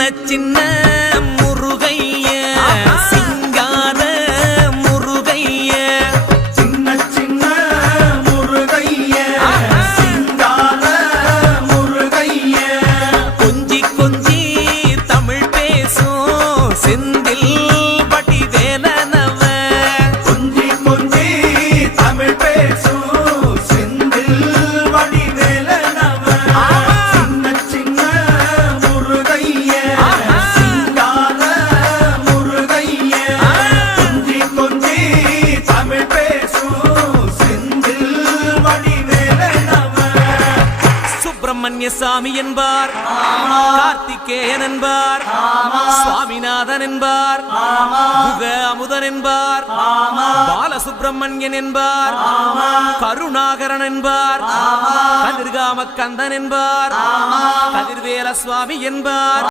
சின்ன முருகைய சிங்கார முருகைய சின்ன முருகைய சிங்கார முருகைய கொஞ்சி கொஞ்சி தமிழ் பேசும் செந்தில் வடிவேலனவ கொஞ்சி கொஞ்சி தமிழ் பேசும் செந்தில் வடிவேலனவ சின்ன முருகைய சிங்கார முருகைய கொஞ்சி கொஞ்சி தமிழ் பேசும் செந்தில் வடிவேலனவ சுப்பிரமணிய சாமி என்பார், கார்த்திகேயன் என்பார், சுவாமிநாதன் என்பார், முக அமுதன் என்பார், பாலசுப்பிரமணியன் என்பார், கருணாகரன் என்பார், கதிர்காம கந்தன் என்பார், கதிர்வேல சுவாமி என்பார்.